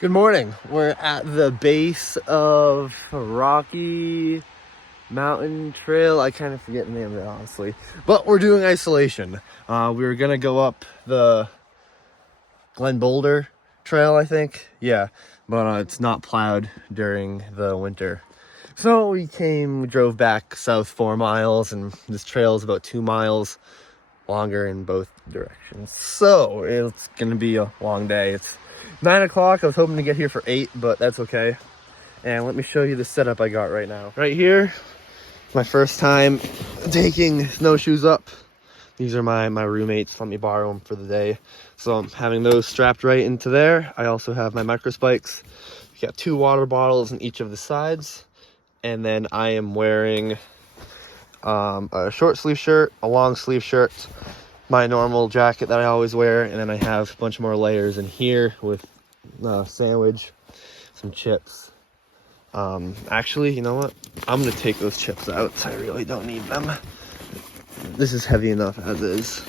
Good morning. We're at the base of Rocky Mountain Trail. I kind of forget the name of it, honestly. But we're doing isolation. We were going to go up the Glen Boulder Trail, I think. Yeah, but it's not plowed during the winter. So we drove back south 4 miles, and this trail is about 2 miles longer in both directions. So it's going to be a long day. It's 9 o'clock. I was hoping to get here for 8, but that's okay. And let me show you the setup I got right now. Right here, my first time taking snowshoes up. These are my roommates let me borrow them for the day. So I'm having those strapped right into there. I also have my micro spikes. Got 2 water bottles in each of the sides. And then I am wearing a short sleeve shirt, a long sleeve shirt, my normal jacket that I always wear, and then I have a bunch more layers in here with sandwich, some chips. Actually, you know what? I'm gonna take those chips out. I really don't need them. This is heavy enough as is.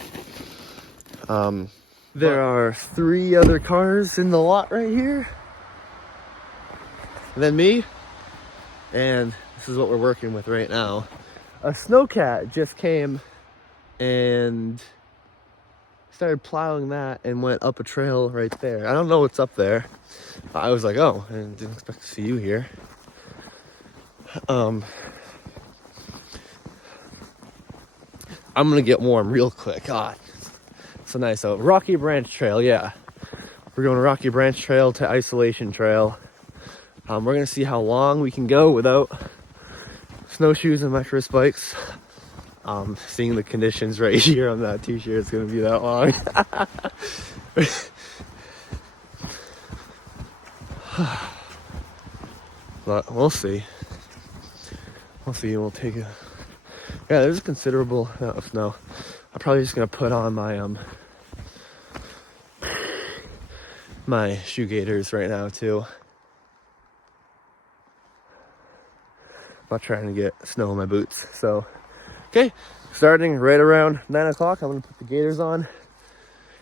There are 3 other cars in the lot right here. And then me. And this is what we're working with right now. A snowcat just came and started plowing that and went up a trail right there. I don't know what's up there. I was like, oh, I didn't expect to see you here. I'm gonna get warm real quick. So nice out. Rocky Branch Trail, yeah. We're going to Rocky Branch Trail to Isolation Trail. We're gonna see how long we can go without snowshoes and micro spikes. Seeing the conditions right here on that t-shirt, it's gonna be that long. But we'll see. We'll take a... Yeah, there's a considerable amount of snow. I'm probably just gonna put on my shoe gaiters right now too. I'm not trying to get snow in my boots. So, okay, starting right around 9 o'clock, I'm gonna put the gaiters on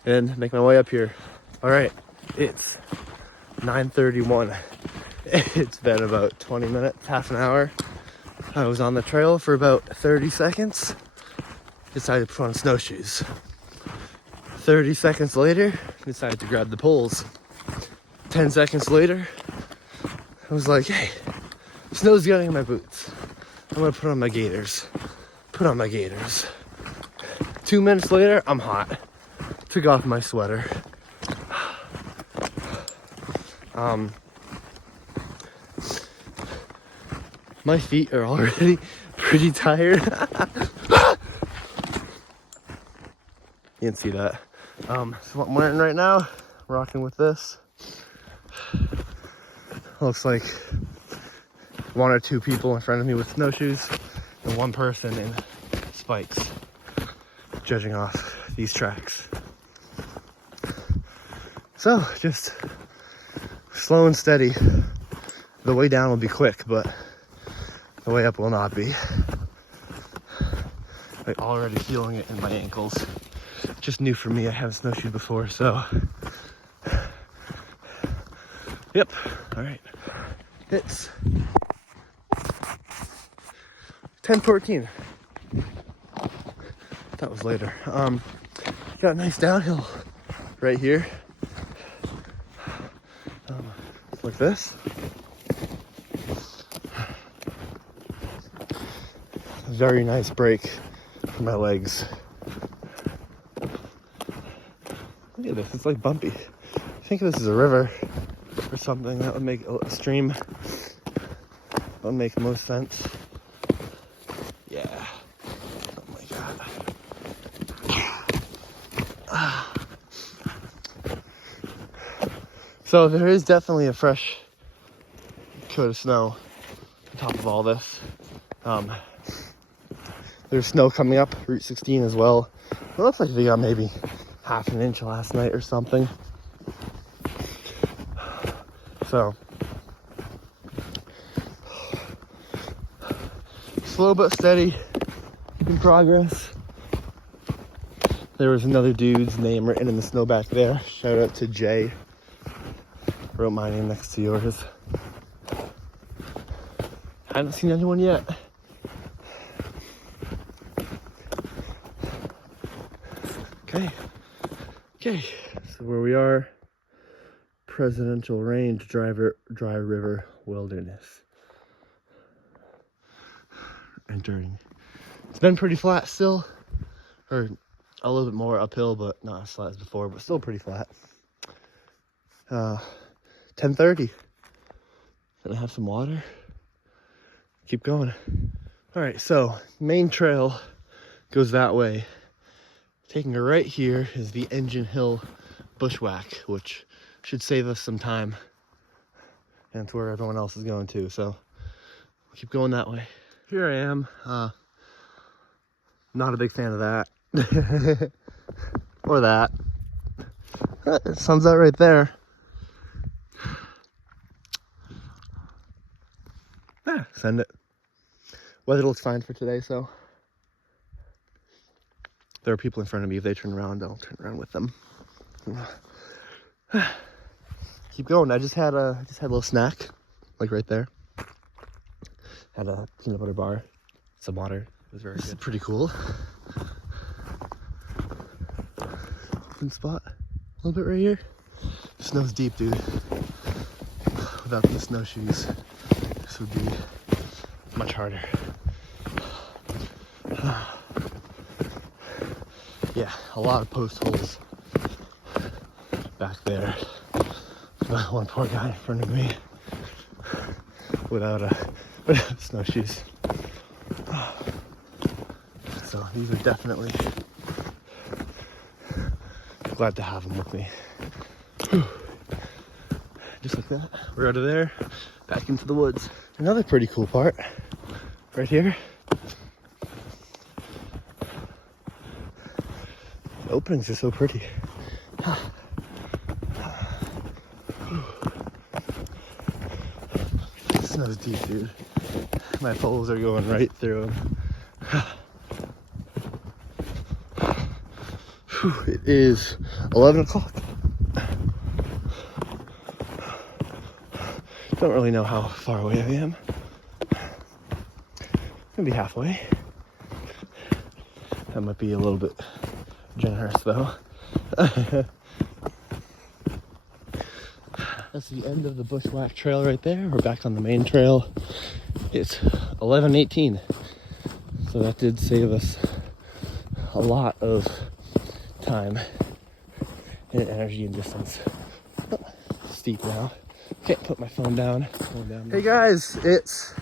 and make my way up here. All right, it's 9:31. It's been about 20 minutes, half an hour. I was on the trail for about 30 seconds. Decided to put on snowshoes. 30 seconds later, decided to grab the poles. 10 seconds later, I was like, hey, snow's getting in my boots. I'm gonna put on my gaiters. 2 minutes later, I'm hot. Took off my sweater. My feet are already pretty tired. You can see that. So what I'm wearing right now, rocking with this. Looks like 1 or 2 people in front of me with snowshoes and 1 person in spikes, judging off these tracks. So just slow and steady. The way down will be quick, but the way up will not be. I'm already feeling it in my ankles. Just new for me. I haven't snowshoed before, so. Yep. All right. It's 10:14. That was later. Got a nice downhill right here. Like this. Very nice break for my legs. Look at this, it's like bumpy. I think this is a river or something. That would make a stream. That would make the most sense. Yeah. Oh my god. So there is definitely a fresh coat of snow on top of all this. There's snow coming up Route 16 as well. It looks like they got maybe half an inch last night or something. So, slow but steady in progress. There was another dude's name written in the snow back there. Shout out to Jay. Wrote my name next to yours. I haven't seen anyone yet. Okay, so where we are, Presidential Range, Dry River Wilderness. Entering. It's been pretty flat still, or a little bit more uphill, but not as flat as before, but still pretty flat. 10:30. Gonna have some water. Keep going. All right, so main trail goes that way. Taking a right here is the Engine Hill Bushwhack, which should save us some time. And it's where everyone else is going to, so we'll keep going that way. Here I am. Not a big fan of that. Or that. Sun's out right there. Send it. Weather looks fine for today, so there are people in front of me. If they turn around, I'll turn around with them. Keep going. I just had a little snack, like right there. Had a peanut butter bar, some water. It was very good. This is pretty cool. Open spot, a little bit right here. Snow's deep, dude. Without the snowshoes, this would be much harder. Yeah, a lot of post holes back there. One poor guy in front of me without snowshoes. So these are definitely glad to have them with me. Just like that, we're out of there, back into the woods. Another pretty cool part, right here. The openings are so pretty. Snow's deep, dude. My poles are going right through them. It is 11 o'clock. Don't really know how far away I am. Maybe halfway. That might be a little bit generous though. That's the end of the Bushwhack Trail right there. We're back on the main trail. It's 11:18. So that did save us a lot of time and energy and distance. Steep now. Can't put my phone down. Hey guys, it's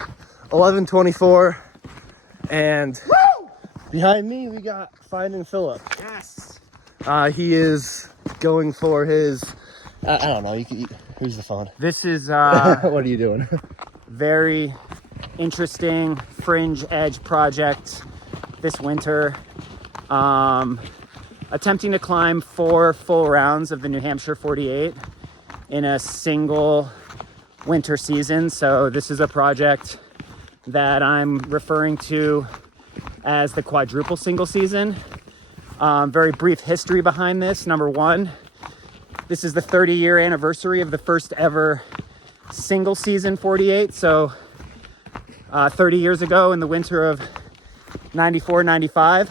11:24 and woo! Behind me we got Finding Philip. Yes. He is going for his I don't know, who's the phone? This is What are you doing? very interesting fringe edge project this winter. Attempting to climb 4 full rounds of the New Hampshire 48 in a single winter season. So this is a project that I'm referring to as the quadruple single season. Very brief history behind this. Number one, this is the 30-year anniversary of the first ever single season 48. So 30 years ago in the winter of 94, 95,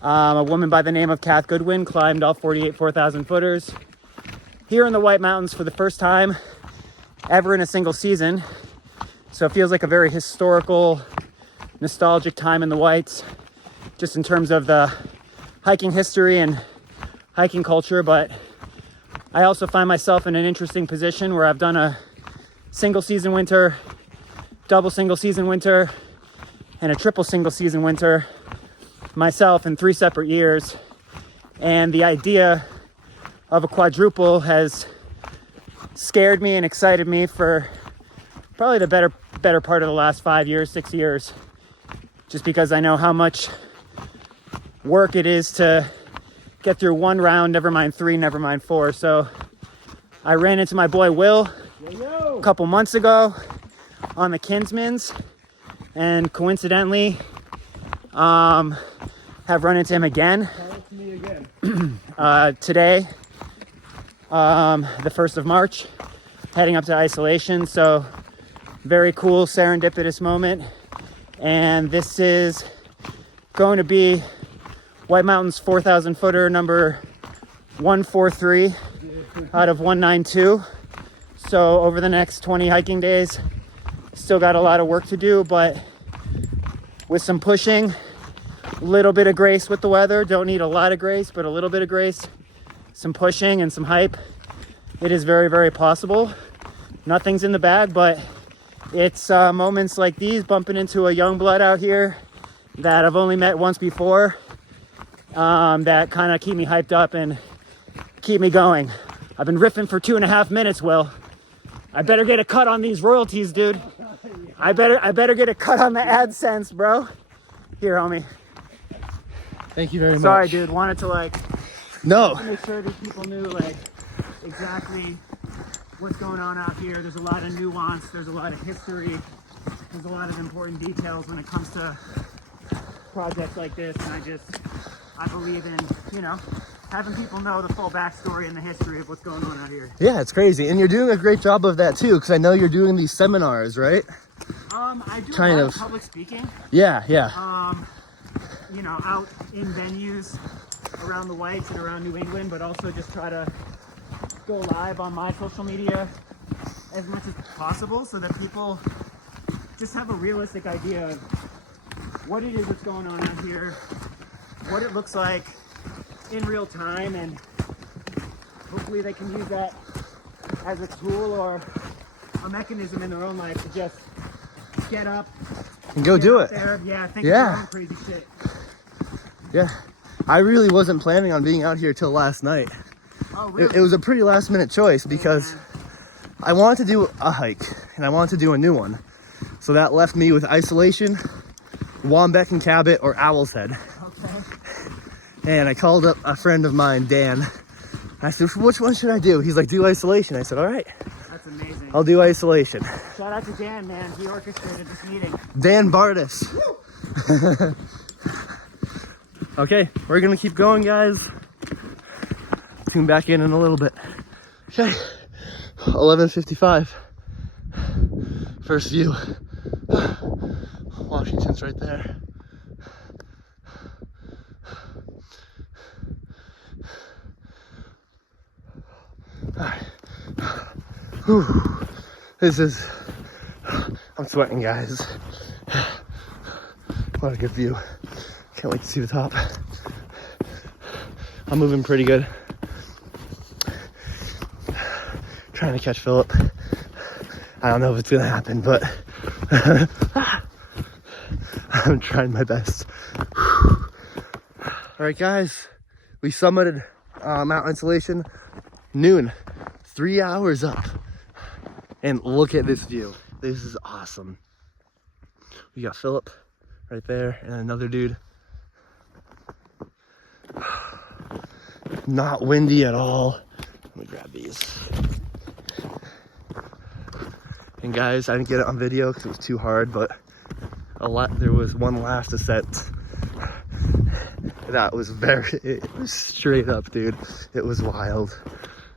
a woman by the name of Kath Goodwin climbed all 48 4,000 footers here in the White Mountains for the first time ever in a single season. So it feels like a very historical, nostalgic time in the Whites, just in terms of the hiking history and hiking culture. But I also find myself in an interesting position where I've done a single season winter, double single season winter, and a triple single season winter myself in 3 separate years. And the idea of a quadruple has scared me and excited me for probably the better part of the last 5 years, 6 years, just because I know how much work it is to get through 1 round, never mind 3, never mind 4. So I ran into my boy Will a couple months ago on the Kinsmans, and coincidentally have run into him again today, the 1st of March. heading up to isolation. So very cool, serendipitous moment. And this is going to be White Mountains 4,000 footer number 143 out of 192. So over the next 20 hiking days, still got a lot of work to do, but with some pushing, a little bit of grace with the weather. Don't need a lot of grace, but a little bit of grace, some pushing and some hype. It is very, very possible. Nothing's in the bag, but it's moments like these, bumping into a young blood out here that I've only met once before, that kind of keep me hyped up and keep me going. I've been riffing for 2.5 minutes, Will. I better get a cut on these royalties, dude. I better get a cut on the AdSense, bro. Here, homie. Thank you very much. Sorry, dude. Wanted to like No. make sure that people knew like exactly what's going on out here. There's a lot of nuance. There's a lot of history. There's a lot of important details when it comes to projects like this. And I believe in, you know, having people know the full backstory and the history of what's going on out here. Yeah, it's crazy. And you're doing a great job of that too, because I know you're doing these seminars, right? I do Kind a lot of. of public speaking. Yeah, yeah. You know, out in venues around the Whites and around New England, but also just try to go live on my social media as much as possible so that people just have a realistic idea of what it is that's going on out here, what it looks like in real time, and hopefully they can use that as a tool or a mechanism in their own life to just get up And go get do out it. there, yeah, think Yeah. of your own crazy shit. Yeah. I really wasn't planning on being out here till last night. Oh, really? It was a pretty last minute choice because I wanted to do a hike and I wanted to do a new one. So that left me with Isolation, Wombeck and Cabot, or Owl's Head. Okay. And I called up a friend of mine, Dan. I said, which one should I do? He's like, do Isolation. I said, all right, That's amazing. I'll do Isolation. Shout out to Dan, man. He orchestrated this meeting. Dan Bardis. Okay, we're gonna keep going, guys. Tune back in a little bit. Okay, 11:55. First view. Washington's right there. Alright. Whew. This is, I'm sweating, guys. What a good view. Can't wait to see the top. I'm moving pretty good. Trying to catch Philip. I don't know if it's gonna happen, but I'm trying my best. All right, guys, we summited Mount Isolation noon, 3 hours up, and look at this view. This is awesome. We got Philip right there and another dude. Not windy at all. Let me grab these. And guys, I didn't get it on video because it was too hard, but there was one last ascent that was it was straight up, dude. It was wild.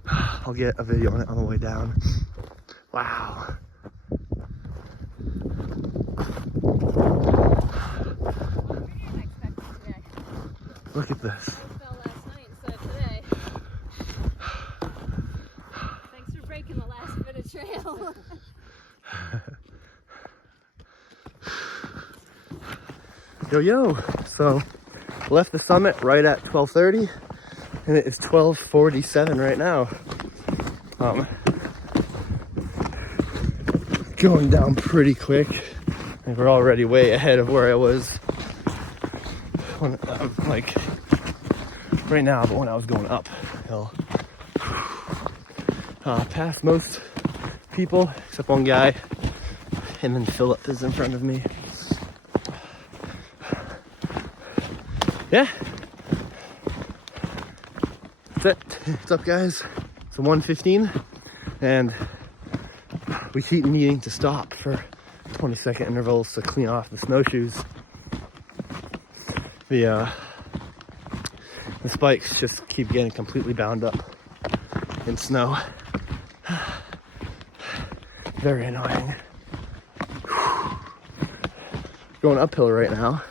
I'll get a video on it on the way down. Wow. Look at this. Fell last night instead of today. Thanks for breaking the last bit of trail. Yo. So left the summit right at 12:30 and it is 12:47 right now. Going down pretty quick. And we're already way ahead of where I was when, like right now, but when I was going uphill. Past most people except one guy, and then Philip is in front of me. Yeah, that's it. What's up, guys? It's a 1:15 and we keep needing to stop for 20-second intervals to clean off the snowshoes. The spikes just keep getting completely bound up in snow. Very annoying. Going uphill right now.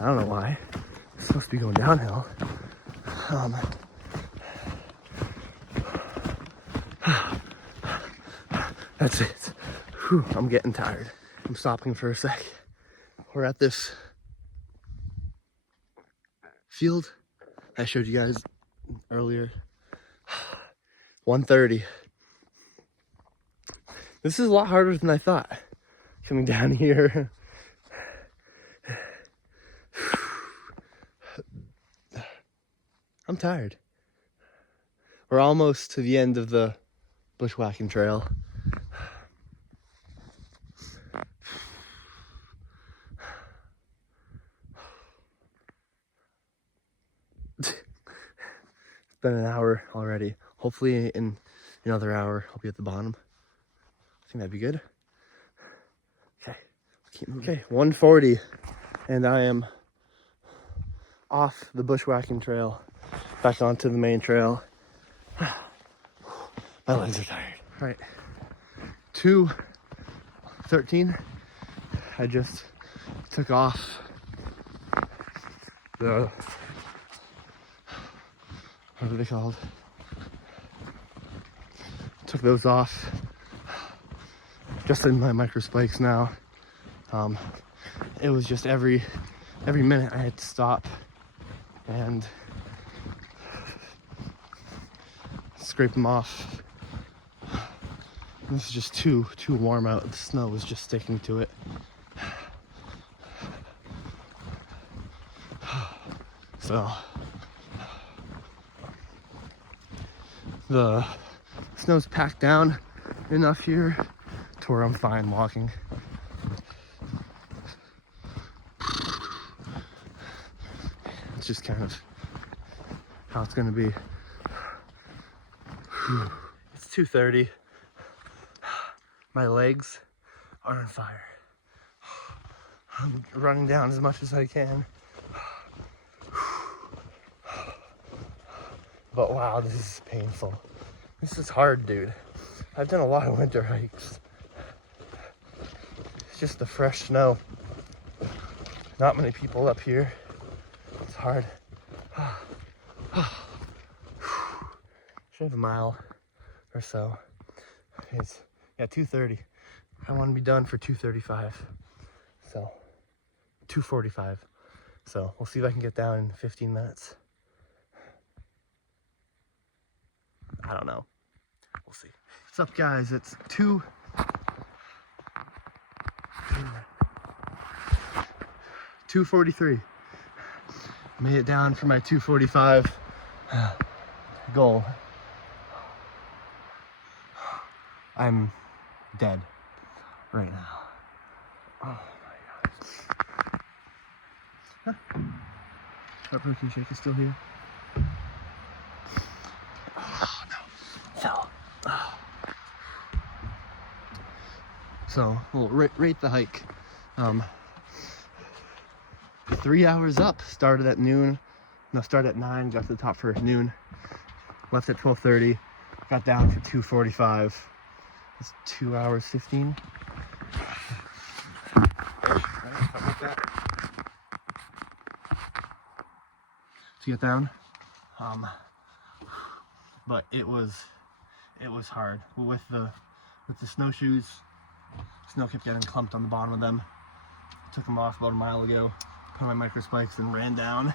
I don't know why. It's supposed to be going downhill. That's it. Whew, I'm getting tired. I'm stopping for a sec. We're at this field I showed you guys earlier. 1:30. This is a lot harder than I thought. Coming down here. I'm tired. We're almost to the end of the bushwhacking trail. It's been an hour already. Hopefully in another hour I'll be at the bottom. I think that'd be good. Okay, keep moving. Okay, 1:40, and I am off the bushwhacking trail, back onto the main trail. My legs are tired. All right, 2:13. I just took off the, what are they called? Took those off. Just in my micro spikes now. It was just every minute I had to stop and scrape them off. This is just too warm out. The snow was just sticking to it. So the snow's packed down enough here to where I'm fine walking. It's just kind of how it's gonna be. It's 2:30. My legs are on fire. I'm running down as much as I can. But wow, this is painful. This is hard, dude. I've done a lot of winter hikes. It's just the fresh snow. Not many people up here. It's hard. Should have a mile or so. It's 2:30. I want to be done for 2:35. So 2:45. So we'll see if I can get down in 15 minutes. I don't know. We'll see. What's up, guys? It's 2:43. Made it down for my 2:45 goal. I'm dead right now. Oh my god. That protein shake is still here. Oh no. Fell. Oh. So we'll rate the hike. 3 hours up. Started at noon. No, started at 9. Got to the top for noon. Left at 12:30. Got down for 2:45. It's 2 hours 15. To get down. But it was hard with the snowshoes. Snow kept getting clumped on the bottom of them. Took them off about a mile ago. Put on my micro spikes and ran down.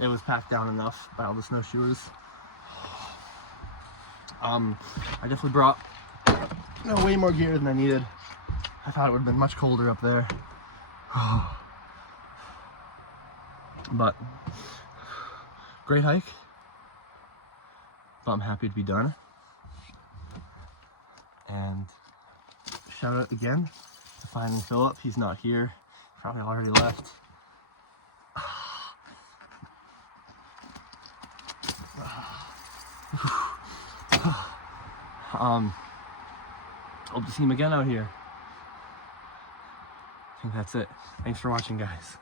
It was packed down enough by all the snowshoers. I definitely brought way more gear than I needed. I thought it would have been much colder up there. But great hike. But I'm happy to be done. And shout out again to Finding Philip. He's not here. Probably already left. Hope to see him again out here. I think that's it. Thanks for watching, guys.